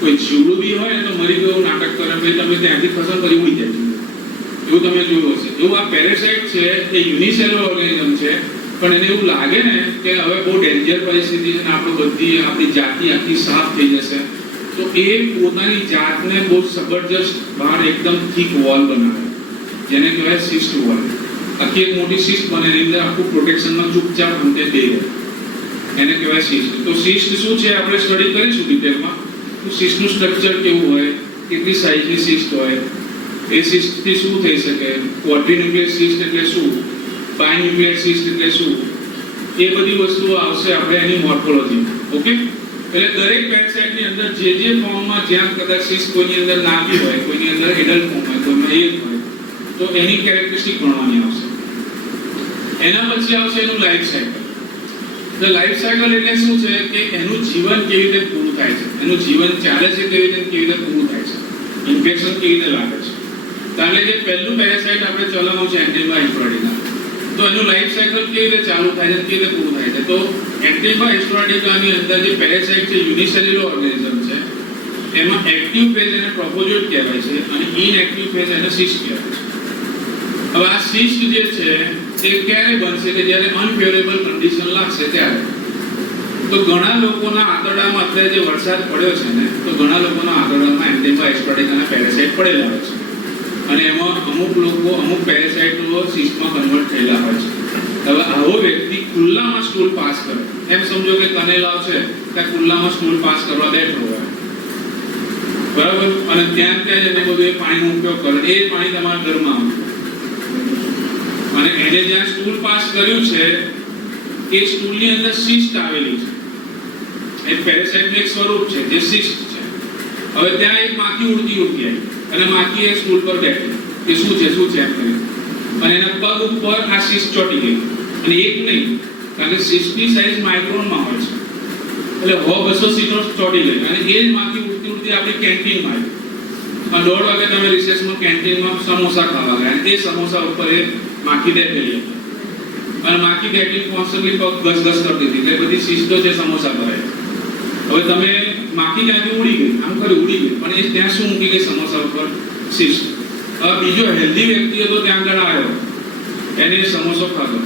કોઈ જીવડું બી હોય ને તો મરી ગયો એવું નાટક કરે, ભાઈ તમે ત્યાંથી ખસમ કરી ઉડી જાય, એવું તમે જોયું હશે. એવું આ પેરેસાઇટ છે એ યુનિસેલ્યુલર ઓર્ગેનિઝમ છે, પણ એને એવું લાગે ને કે હવે બહુ ડેન્જર પરિસ્થિતિ છે ને આપણી જાતિ આખી સાફ થઈ જશે, તો એ પોતાની જાતને બહુ જબરજસ્ત બહાર એકદમ થીક વોલ બનાવે, જેને કહેવાય સિસ્ટ વોલ. આખી એક મોટી સિસ્ટ બને, એની અંદર આખું પ્રોટેક્શનમાં ચૂપચાપ અંતે દે, એને કહેવાય સિસ્ટ. તો સિસ્ટ શું છે આપણે સ્ટડી કરીશું ડિટેલમાં. તો સિસ્ટનું સ્ટ્રક્ચર કેવું હોય, કેટલી સાઇઝની સિસ્ટ હોય, એ સિસ્ટથી શું થઈ શકે, ક્વોડ્રીન્યુક્લિયર સિસ્ટ એટલે શું, બાયન્યુક્લિયર સિસ્ટ એટલે શું, એ બધી વસ્તુઓ આવશે આપણે એની મોર્ફોલોજીમાં. ઓકે, એટલે દરેક પેરેસાઇટની અંદર જે ફોર્મમાં જ્યાં કદાચ સિસ્ટ કોઈની અંદર નાની હોય, કોઈની અંદર એડલ્ટ ફોર્મ હોય, કોઈમાં એક હોય, તો એની કેરેક્ટરિસ્ટિક ભણવાની આવશે. એના પછી આવશે એનું લાઈફ સાયકલ. તો લાઈફ સાયકલ એટલે શું છે કે એનું જીવન કેવી રીતે પૂરું થાય છે, એનું જીવન ચાલે છે કેવી રીતે પૂરું થાય છે, ઇન્ફેક્શન કેવી રીતે લાગે છે. એટલે જે પહેલું પેરેસાઇટ આપણે ચલાવવું છે એન્ટિબા હિસ્ટોરિકા, તો એનું લાઈફ સાયકલ કેવી રીતે ચાલુ થાય છે, કેવી રીતે પૂરું થાય છે. તો એન્ટિબા હિસ્ટોરિકાની અંદર જે પેરેસાઇટ છે યુનિસેલ્યુલર ઓર્ગેનિઝમ છે, એમાં એક્ટિવ ફેઝ એને પ્રોપોઝોઇટ કહેવાય છે અને ઇનએક્ટિવ ફેઝ એને સિસ્ટ કહેવાય છે. હવે આ સિસ્ટ જે છે તે ક્યારે બનશે કે જ્યારે અનફેવરેબલ કન્ડિશન લાગશે ત્યારે. તો ઘણા લોકોના આંતરડામાં અત્યારે જે વરસાદ પડ્યો છે ને, તો ઘણા લોકોના આંતરડામાં એન્ટિબા હિસ્ટોરિકાના પેરેસાઇટ પડેલા હોય છે અને એમાં અમુક પેરેસાઇટો સિસ્ટમાં કન્વર્ટ થયેલા હોય છે. હવે આવો વ્યક્તિ ખુલ્લામાં સ્ટૂલ પાસ કરે, એમ સમજો કે કનેલાવ છે ત્યાં ખુલ્લામાં સ્ટૂલ પાસ કરવા બેઠો હોય, બરાબર, અને ત્યાં એને બધું એ પાણીનો ઉપયોગ કરે, એ પાણી તમારા ઘરમાં આવે અને એને જ્યાં સ્ટૂલ પાસ કર્યું છે એ સ્ટૂલની અંદર સિસ્ટ આવેલી છે. એ પેરેસાઇટનું એક સ્વરૂપ છે જે સિસ્ટ છે. હવે ત્યાં એક માખી ઉડતી આવી અને માખી એ સ્ટૂલ પર બેઠી કે શું છે એમ કરી, અને એના પગ ઉપર આ સિસ્ટ ચોટી ગઈ. અને એક નહીં, કારણ કે સિસ્ટની સાઇઝ માઇક્રોનમાં હોય છે, એટલે 200 સિસ્ટો ચોટી ગઈ અને એ જ માખી ઉડતી આપણી કેન્ટીનમાં આવી. 1:30 વાગે તમે રિસેસમાં કેન્ટીનમાં સમોસા ખાવા ગયા અને એ સમોસા ઉપર એ માખી બેઠેલી હતી અને માખી બેઠી કોન્સ્ટન્ટલી પગ ઘસ કરતી હતી, એટલે બધી સિસ્ટો છે સમોસા ભરાય. હવે તમે માખી ત્યાંથી ઉડી ગઈ, આમ કરી ઉડી ગઈ, પણ એ ત્યાં શું મૂકી ગઈ સમોસા ઉપર સિસ્ટ. હવે બીજો હેલ્ધી વ્યક્તિ હતો ત્યાં આગળ આવ્યો, એને સમોસો ખાધો.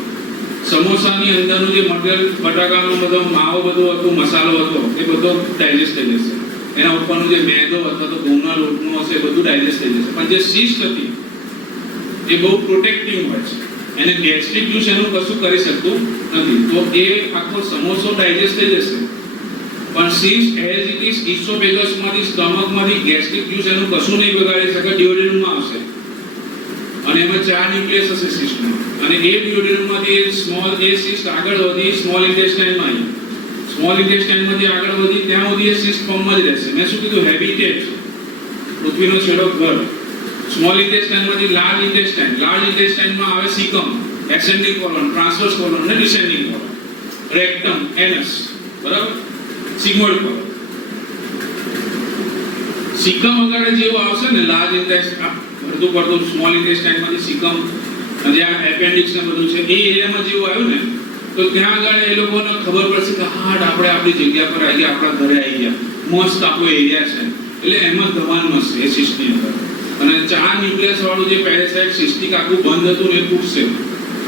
સમોસાની અંદરનું જે મટીરિયલ, બટાકાનો બધો માવો બધો હતો, મસાલો હતો, એ બધો ડાયજેસ્ટ થઈ જશે. એના ઉપરનું જે મેદો અથવા તો ઘઉંના લોટનું હશે એ બધું ડાયજેસ્ટ થઈ જશે. પણ જે સિસ્ટ હતી એ બહુ પ્રોટેક્ટિવ હોય છે, એને ગેસ્ટ્રિક જ્યુસ એનું કશું કરી શકતું નથી. તો એ આખો સમોસો ડાયજેસ્ટ થઈ જશે, પણ સિસ્ટ એઝ ઇટ ઇઝ ઇસોફેગસમાંથી, સ્ટમકમાંથી ગેસ્ટ્રિક જ્યુસ એનું કશું નહીં બગાડી શકે, ડિયોડેનમમાં આવશે અને એમાં 4 ન્યુક્લિયસ હશે સિસ્ટમાં, અને એ ડિયોડેનમમાંથી એ સિસ્ટ આગળ વધી સ્મોલ ઇન્ટેસ્ટાઇનમાં આવી, સ્મોલ ઇન્ટેસ્ટાઇનમાંથી આગળ વધી ત્યાં સુધી એ સિસ્ટ ફોર્મમાં જ રહેશે. મેં શું કીધું, હેબિટેટ, પૃથ્વીનો છેડો ઘર. સ્મોલ ઇન્ટેસ્ટાઇનમાંથી લાર્જ ઇન્ટેસ્ટાઇનમાં આવે સીકમ, એસેન્ડિંગ કોલોન, ટ્રાન્સવર્સ કોલોન અને ડિસેન્ડિંગ કોલોન, રેક્ટમ, એનસ, બરાબર, સિગ્મોઇડ કોલોન. સીકમ વગર જેવું આવશે ને લાર્જ ઇન્ટેસ્ટાઇન બધું પડતું સ્મોલ ઇન્ટેસ્ટાઇનમાંથી સીકમ, જ્યાં એપેન્ડિક્સ ને બધું છે એ એરિયામાં જેવું આવ્યું ને, તો ત્યાં આગળ એ લોકોને ખબર પડશે કે હા આપણે આપણી જગ્યા પર આવી ગયા, આપણા ઘરે આવી ગયા, મસ્ત આપણો એરિયા છે, એટલે એમાં ધમાલ મસ્ત એ સિસ્ટની અંદર. અને 4 ન્યુક્લિયસ વાળું જે પેરાસાઇટ સિસ્ટિક આખું બંધ હતું ને એ તૂટશે,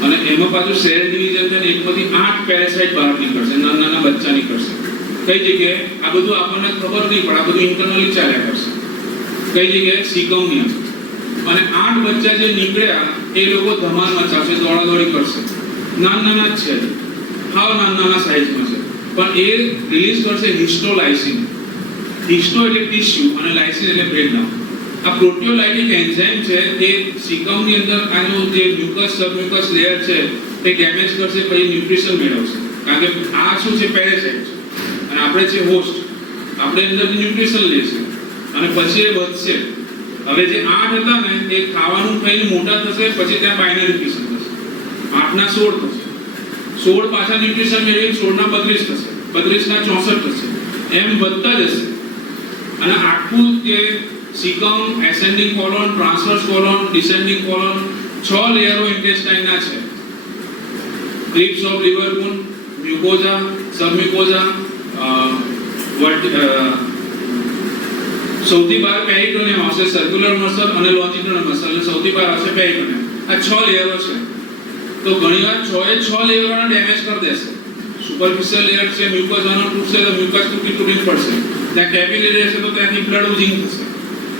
અને એમાં પાછું સેલ ડિવિઝન થઈને એકમાંથી 8 પેરાસાઇટ બહાર નીકળશે, નાના બચ્ચા નીકળશે. કઈ જગ્યાએ? આ બધું આપણને ખબર નહીં પડે, આ બધું ઇન્ટરનલી ચાલ્યા કરશે. કઈ જગ્યાએ? સિકમની અંદર. અને 8 બચ્ચા જે નીકળ્યા એ લોકો ધમાલ મચાવશે, દોડાદોડી કરશે. નાના જ છે, હાવ નાના સાઈઝમાં છે, પણ એ રિલીઝ કરશે હિસ્ટોલાઇસિન. હિસ્ટો એટલે ટિશ્યુ અને લાઇસિન એટલે બ્રેકડાઉન. આ પ્રોટીઓલાઇટિક એન્ઝાઇમ છે તે સિકમની અંદર આનું જે મ્યુકસ સબમ્યુકસ લેયર છે તે ડેમેજ કરશે, પછી ન્યુટ્રિશન મેળવશે. કારણ કે આ શું છે? પેરાસાઇટ છે, અને આપણે છે હોસ્ટ. આપણે અંદરથી ન્યુટ્રિશન લેશે અને પછી એ વધશે. હવે જે 8 હતા ને એ ખાવાનું ખાઈને મોટા થશે, પછી ત્યાં બાઇનરી ન્યુટ્રિશન થશે. 8 ના 16 થશે, 16 પાછા ન્યુટ્રિશન મેળવી 16 ના 32 થશે, 32 ના 64 થશે, એમ વધતા જશે. અને આખું જે caecum, ascending colon, transverse colon, descending colon, 6 લેયરો ઇન્ટેસ્ટાઇનના છે. Crypts of Lieberkuhn, mucosa, submucosa, સૌથી બહાર પેરિટોનિયમ આવશે, સર્ક્યુલર મસલ અને લોન્જિટ્યુડિનલ મસલ, અને સૌથી બહાર આવશે પેરિટોનિયમ. આ 6 લેયરો છે. તો ઘણીવાર 6 લેયરોને ડેમેજ કરી દેશે. સુપરફિશિયલ લેયર છે, મ્યુકોઝાનો તૂટશે તો મ્યુકસ તૂટી પડશે. ત્યાં કેપિલરી રહેશે તો ત્યાંથી બ્લડ ઉઝિંગ થશે.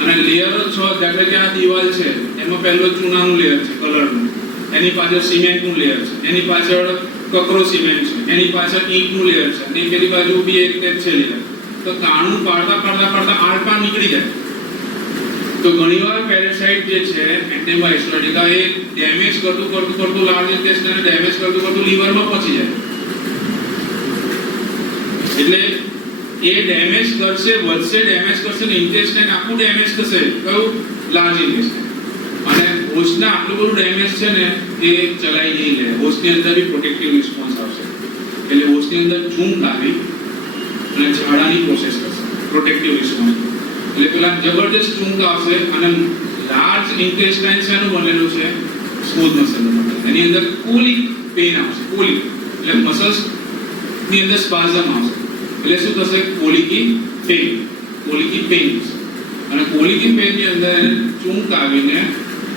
અને લેયરો 6, એટલે કે આ દિવાલ છે એમાં પહેલો ચૂનાનું લેયર છે કલરનું, એની પાછળ સિમેન્ટનું લેયર છે, એની પાછળ કકરો સિમેન્ટ છે, એની પાછળ ઈંટનું લેયર છે, અને પેલી બાજુ બી એક છે લેયર. તો કાણું પાડતા આરપાર નીકળી જાય. તો ઘણીવાર પેરાસાઇટ જે છે એન્ટેમાઇસ્ટોડિકા એ ડેમેજ કરતું લાર્જ ઇન્ટેસ્ટાઇન ડેમેજ કરતું લીવરમાં પહોંચી જાય. એટલે એ ડેમેજ કરશે, વધશે, ડેમેજ કરશે ને ઇન્ટેસ્ટાઇન આખું ડેમેજ થશે. કયું? Large intestine. અને હોસ્ટના આટલું બધું ડેમેજ છે ને એ ચલાઈ નહીં લે. હોસ્ટની અંદર બી પ્રોટેક્ટિવ રિસ્પોન્સ આવશે. એટલે હોસ્ટની અંદર ચૂંક આવી અને ઝાડાની પ્રોસેસ કરશે, પ્રોટેક્ટિવ રિસ્પોન્સ. એટલે પેલા જબરદસ્ત ચૂંક આવશે. અને લાર્જ ઇન્ટેસ્ટાઇન શેનું બનેલું છે? સ્મૂથ મસલનું બનેલું. એની અંદર કોલિક પેઇન આવશે. કોલિક એટલે મસલ્સ ની અંદર સ્પાઝમ આવશે. એટલે શું થશે? કોલિકી પેઇન. કોલિકી પેઇન. અને કોલિકી પેઇન ની અંદર ચૂંક આવીને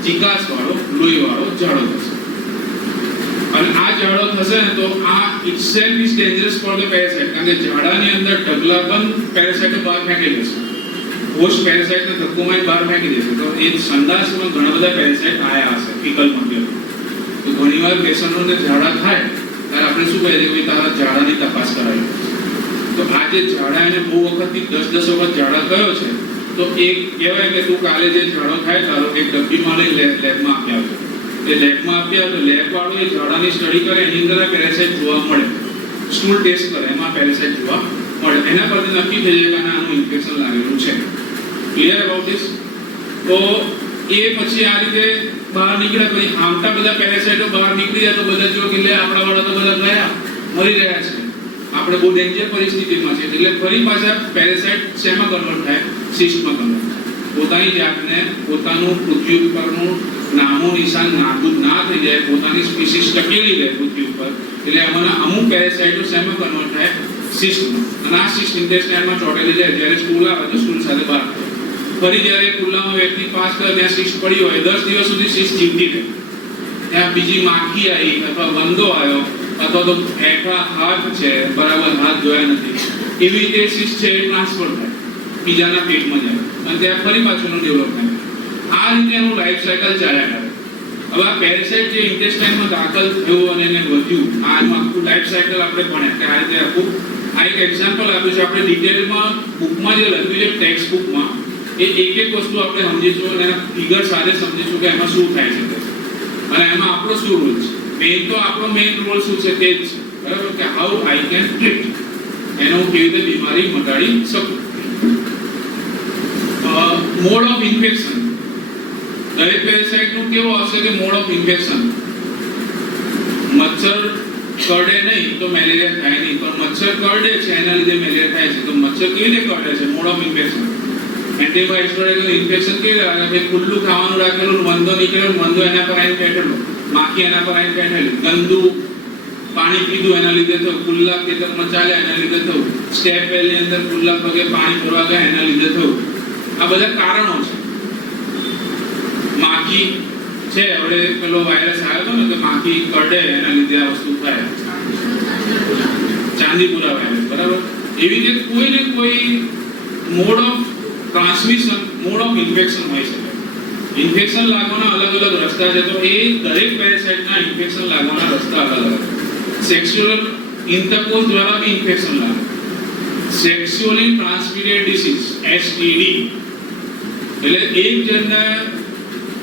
ચિકાસ વાળો, લોહી વાળો ઝાડો થશે. અને આ ઝાડો થશે ને તો આ itself is dangerous for the parasite. કારણ કે ઝાડાની અંદર ઢગલા પણ પેરાસાઇટો બહાર ફેંકી દેશે. હોસ્ટ પેરાસાઇટને ધક્કોમાં બહાર ફેંકી દેશે. તો એ સંડાસમાં ઘણા બધા પેરાસાઇટ આયા હશે ફિકલ મટીરિયલ. તો ઘણીવાર પેશન્ટોને ઝાડા થાય ત્યારે આપણે શું કહીએ કે તારા ઝાડાની તપાસ કરાવી. તો આ જે ઝાડા એને બહુ વખતથી 10 વખત ઝાડા કયો છે તો એક કહેવાય કે તું કાલે જે ઝાડો થાય તારો એક ડબ્બીમાં લઈ લેબમાં આપી આવજો. એ લેબમાં આપી આવજો. લેબ વાળો એ ઝાડાની સ્ટડી કરે, એની અંદર પેરાસાઇટ જોવા મળે. સ્ટૂલ ટેસ્ટ કરે, એમાં પેરાસાઇટ જોવા મળે. એના પરથી નક્કી થઈ જાય કે આનું ઇન્ફેક્શન લાગેલું છે. Clear about this? તો એ પછી આ રીતે બહાર નીકળ્યા પછી આમતા બધા પેરાસાઇટો બહાર નીકળી જાય તો બધા જો કે લે આપણા વાળા તો બધા ગયા, મરી રહ્યા છે, આપણે બહુ ડેન્જર પરિસ્થિતિમાં છે. એટલે ફરી પાછા પેરાસાઇટ શેમાં કન્વર્ટ થાય? સિસ્ટમાં કન્વર્ટ થાય. પોતાની જાતને, પોતાનું પૃથ્વી ઉપરનું નામો નિશાન નાબૂદ ના થઈ જાય, પોતાની સ્પીસીસ ટકેલી રહે પૃથ્વી ઉપર. એટલે આમાંના અમુક પેરાસાઇટો શેમાં કન્વર્ટ થાય? સિસ્ટમાં. અને આ સિસ્ટ ઇન્ટેસ્ટાઇનમાં ચોટેલી જાય. જ્યારે સ્ટૂલ આવે તો સ્ટૂલ સાથે બહાર થાય. ફરી જ્યારે ખુલ્લામાં વ્યક્તિ પાસ કરે ત્યાં સિસ્ટ પડી હોય 10 દિવસ સુધી સિસ્ટ જીવતી રહે. ત્યાં બીજી માખી આવી અથવા વંદો આવ્યો અથવા તો એઠા હાથ છે, બરાબર હાથ ધોયા નથી, એવી રીતે સિસ્ટ છે એ ટ્રાન્સફર થાય, બીજાના પેટમાં જાય અને ત્યાં ફરી પાછળનું ડેવલપમેન્ટ. આ રીતે એનું લાઈફ સાયકલ ચાલ્યા કરે. હવે આ પેરાસાઇટ જે ઇન્ટેસ્ટાઇનમાં દાખલ થયું અને એને વધ્યું, આનું આખું લાઈફ સાયકલ આપણે ભણ્યા કે આ રીતે આખું. આ એક એક્ઝામ્પલ આપ્યું છે આપણે ડિટેલમાં બુકમાં જે લખ્યું છે ટેક્સ્ટ બુકમાં. એ એક વસ્તુ આપણે સમજીશું અને એના ફિગર સાથે સમજીશું કે એમાં શું થાય છે અને એમાં આપણો શું રોલ છે. મેઇન તો આપણો મેઇન રોલ શું છે તે જ છે, બરાબર, કે હાઉ આઈ કેન ટ્રીટ, એનો હું કેવી રીતે બીમારી મટાડી શકું. Mode of infection. દરેક પેરાસાઇટનું કેવું આવશે કે મોડ ઓફ ઇન્ફેક્શન. મચ્છર કરડે નહીં તો મેલેરિયા થાય નહીં, પણ મચ્છર કરડે છે એના લીધે મેલેરિયા થાય છે. તો મચ્છર કેવી રીતે કરડે છે? Mode of infection. Antibiotic infection કેવી રીતે? કે ખુલ્લું ખાવાનું રાખેલું, વંદો નીકળેલો, વંદો એના પર આવીને બેઠેલો, માખી એના પર આવીને બેઠેલી, ગંદુ પાણી પીધું એના લીધે થયું, ખુલ્લા ખેતરમાં ચાલ્યા એના લીધે થયું, સ્ટેપ વેલની અંદર ખુલ્લા પગે પાણી ભરવા ગયા એના લીધે થયું. આ બધા કારણો છે. માખી છે, હવે પેલો વાયરસ આવ્યો હતો ને કે માખી કરડે એના લીધે આ વસ્તુ થાય, ચાંદીપુરા વાયરસ, બરાબર. એવી રીતે કોઈ ને કોઈ mode of transmission, mode of infection હોય શકે. ઇન્ફેક્શન લાગવાના અલગ અલગ રસ્તા છે, તો એ દરેક પેરાસાઇટના ઇન્ફેક્શન લાગવાના રસ્તા અલગ અલગ. સેક્સ્યુઅલ ઇન્ટરકોર્સ દ્વારા બી ઇન્ફેક્શન લાગે. સેક્સ્યુઅલી ટ્રાન્સમિટેડ ડિસીઝ STD, એટલે એક જણને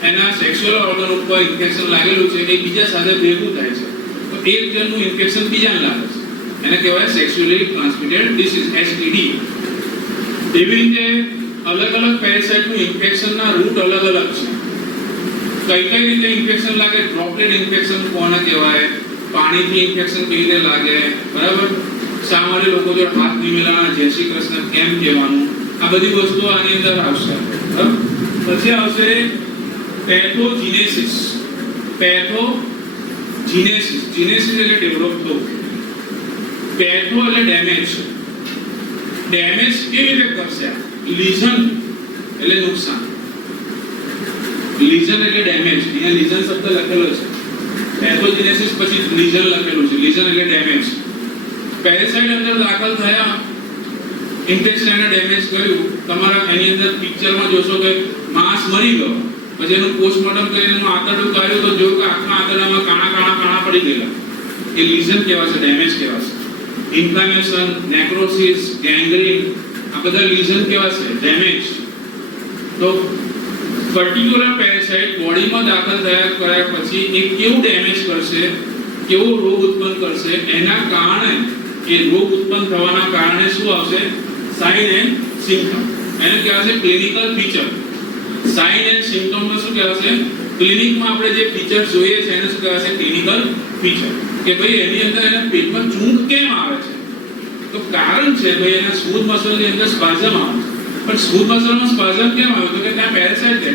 એના સેક્સ્યુઅલ ઓર્ગન ઉપર ઇન્ફેક્શન લાગેલું છે, એ બીજા સાથે ભેગું થાય છે, તો એક જણનું ઇન્ફેક્શન બીજાને લાગે છે, એને કહેવાય સેક્સ્યુઅલી ટ્રાન્સમિટેડ ડિસીઝ STD. એવી રીતે અલગ અલગ પેરાસાઇટનું ઇન્ફેક્શનના રૂટ અલગ અલગ છે. કઈ રીતે ઇન્ફેક્શન લાગે, ડ્રોપલેટ ઇન્ફેક્શન કોને કહેવાય, પાણીથી ઇન્ફેક્શન કેવી રીતે લાગે, બરાબર. શા માટે લોકો જોડે હાથ નહીં મિલાવવાના, જય શ્રી કૃષ્ણ કેમ કહેવાનું, આ બધી વસ્તુઓ આની અંદર આવશે. પછી આવશે પેથોજીનેસિસ. પેથોજીનેસિસ, જીનેસિસ એટલે ડેવલપ થવું, પેથો એટલે ડેમેજ. ડેમેજ કેવી રીતે કરશે? લીઝન એટલે નુકસાન, લીઝન એટલે ડેમેજ. અહીંયા લીઝન શબ્દ લખેલો છે, પેથોજીનેસિસ પછી લીઝન લખેલું છે. લીઝન એટલે ડેમેજ. પેરાસાઇટ અંદર દાખલ થયા, ઇન્ટેસ્ટાઇનને ડેમેજ કર્યું. તમારા એની અંદર પિક્ચરમાં જોશો કે માંસ મરી ગયો, પછી એનું પોસ્ટમોર્ટમ કરીને એનું આંતરડું કાઢ્યું તો જોયું કે આખા આંતરડામાં કાણા પડી ગયેલા. એ લીઝન કહેવાશે, ડેમેજ કહેવાશે. ઇન્ફ્લેમેશન, નેક્રોસિસ, ગેંગ્રીન, આ બધા લીઝન કહેવાશે, ડેમેજ. તો પર્ટિક્યુલર પેરાસાઇટ બોડીમાં દાખલ કર્યા પછી એ કેવું ડેમેજ કરશે, કેવો રોગ ઉત્પન્ન કરશે, એના કારણે એ રોગ ઉત્પન્ન થવાના કારણે શું આવશે? Sign and symptom. એને કહેવાશે ક્લિનિકલ ફીચર. સાઇન એન્ડ સિમ્પટમમાં શું કહેવાશે? ક્લિનિકમાં આપણે જે ફીચર જોઈએ છે એને શું કહેવાશે? Clinical feature. કે ભાઈ એની અંદર એના પેટમાં ચૂંક કેમ આવે છે? તો કારણ છે ભાઈ એના સ્મૂથ મસલની અંદર સ્પાઝમ આવે છે. પણ સ્મૂથ મસલમાં સ્પાઝમ કેમ આવે? તો કે ત્યાં પેરાસાઇટ છે.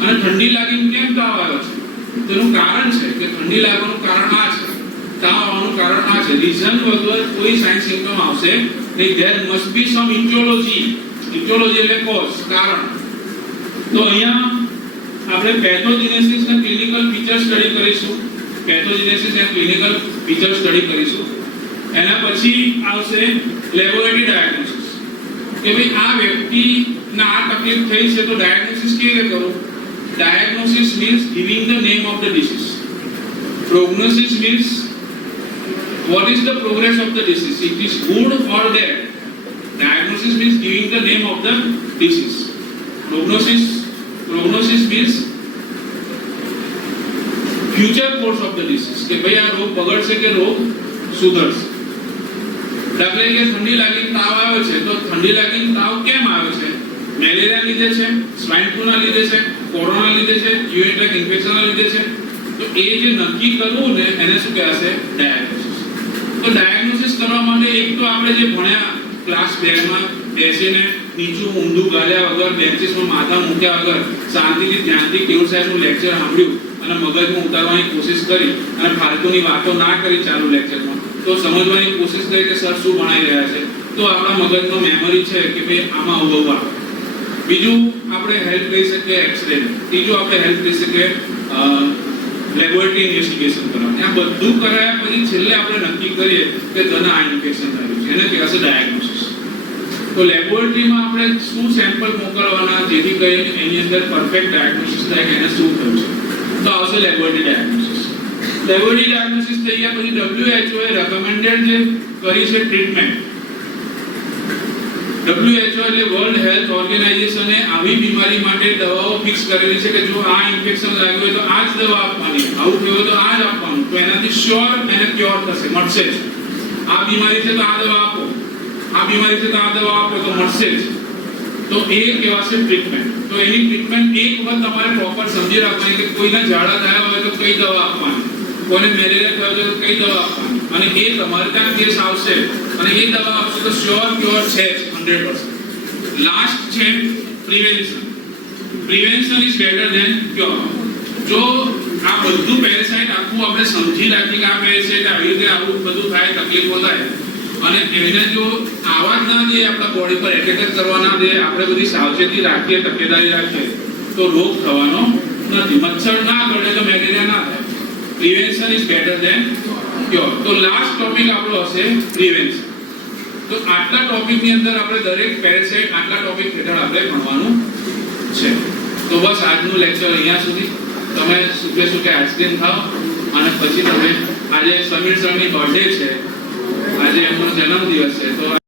અને ઠંડી લાગીને કેમ તાવ આવ્યો છે? તેનું કારણ છે કે ઠંડી લાગવાનું કારણ આ છે, તાવ આવવાનું કારણ આ છે. રીઝન વગર કોઈ સાઇન સિમ્પટમ આવશે નહીં. ધેર મસ્ટ બી સમ ઇટિયોલોજી. ઇટિયોલોજી એટલે કોઝ, કારણ. તો અહીંયા આપણે પેથોજીનેસિસ ના ક્લિનિકલ ફીચર સ્ટડી કરીશું. પેથોજીનેસિસ ના ક્લિનિકલ ફીચર સ્ટડી કરીશું. એના પછી આવશે લેબોરેટરી ડાયગ્નોસિસ. કે ભાઈ આ વ્યક્તિના આ તકલીફ થઈ છે તો ડાયગ્નોસિસ કેવી રીતે કરવું? Diagnosis means giving the name of the disease. Prognosis means what is the progress of the disease. It is good or bad. Diagnosis means giving the name of the disease. Prognosis means future course of the disease. કે ભાઈ આ રોગ બગડશે કે રોગ સુધરશે. દાખલા કે ઠંડી લાગીને તાવ આવે છે તો ઠંડી લાગીને તાવ કેમ આવે છે? મેલેરિયા લીધે છે, સ્વાઇન ફ્લૂના લીધે છે, કોરોના લીધે છે, યુરિનરી ઇન્ફેક્શનના લીધે છે. તો એ જે નક્કી કરવું ને એને શું કહેવાશે? ડાયગ્નોસિસ. તો ડાયગ્નોસિસ કરવા માટે એક તો આપણે જે ભણ્યા ક્લાસ 2 માં બેસીને નીચું ઊંધું ગાલ્યા વગર, બેન્ચીસમાં માથા મૂક્યા વગર શાંતિથી ધ્યાનથી કેવું સાહેબનું લેક્ચર સાંભળ્યું અને મગજમાં ઉતારવાની કોશિશ કરી અને ફાલતુની વાતો ના કરી ચાલુ લેક્ચરમાં, તો સમજવાની કોશિશ કરી કે સર શું ભણાઈ રહ્યા છે, તો આપણા મગજમાં મેમરી છે કે ભાઈ આમાં આવું આવે. બીજું આપણે હેલ્પ લઈ શકીએ એક્સરે. ત્રીજું આપણે હેલ્પ લઈ શકીએ લેબોરેટરી ઇન્વેસ્ટિગેશન કરવાની. આ બધું કરાયા પછી છેલ્લે આપણે નક્કી કરીએ કે તને આ ઇન્ફેક્શન થયું છે, એને કહેવાશે ડાયગ્નોસિસ. તો લેબોરેટરીમાં આપણે શું સેમ્પલ મોકલવાના જેથી કરીને એની અંદર પરફેક્ટ ડાયગ્નોસિસ થાય કે એને શું થયું છે, તો આવશે લેબોરેટરી ડાયગ્નોસિસ. લેબોરેટરી ડાયગ્નોસિસ થઈ ગયા પછી WHO એ રેકમેન્ડેડ જે કરી છે ટ્રીટમેન્ટ. WHO એટલે વર્લ્ડ હેલ્થ ઓર્ગેનાઇઝેશને આવી બીમારી માટે દવાઓ ફિક્સ કરેલી છે કે જો આ ઇન્ફેક્શન લાગ્યું હોય તો આ જ દવા આપવાની, આવું થયું હોય તો આ જ આપવાનું, તો એનાથી શ્યોર એને ક્યોર થશે, મળશે જ. આ બીમારી છે તો આ દવા આપો, આ બીમારી છે તો આ દવા આપો તો મળશે જ. તો એ કહેવાશે ટ્રીટમેન્ટ. તો એની ટ્રીટમેન્ટ એક વખત તમારે પ્રોપર સમજી રાખવાની કે કોઈના ઝાડા થયા હોય તો કઈ દવા આપવાની, કોઈને મેલેરિયા થયો હોય તો કઈ દવા આપવાની, અને એ તમારે ત્યાં કેસ આવશે અને એ દવા આપશે તો શ્યોર ક્યોર છે 100%. લાસ્ટ છે prevention. Prevention is better than cure. જો આ બધું પેરાસાઇટ આખું આપણે સમજી રાખીએ કે આ પેરાસાઇટ આવી રીતે આવું બધું થાય, તકલીફો થાય, અને એને જો આવા જ ના દે, આપણા બોડી પર એટેક કરવા ના દે, આપણે બધી સાવચેતી રાખીએ, તકેદારી રાખીએ, તો રોગ થવાનો નથી. મચ્છર ના કરડે તો મેલેરિયા ના થાય. Prevention is better than cure. તો લાસ્ટ ટોપિક આપણો હશે પ્રિવેન્શન. તો આટલા ટોપિકની અંદર આપણે દરેક પેરાસાઇટ આટલા ટોપિક હેઠળ આપણે ભણવાનું છે. તો બસ આજનું લેક્ચર અહીંયા સુધી. તમે સુકે સુકે આઈસ્ક્રીમ ખાઓ અને પછી તમે આજે સમીર સરની બર્થડે છે, આજે એમનો જન્મદિવસ છે, તો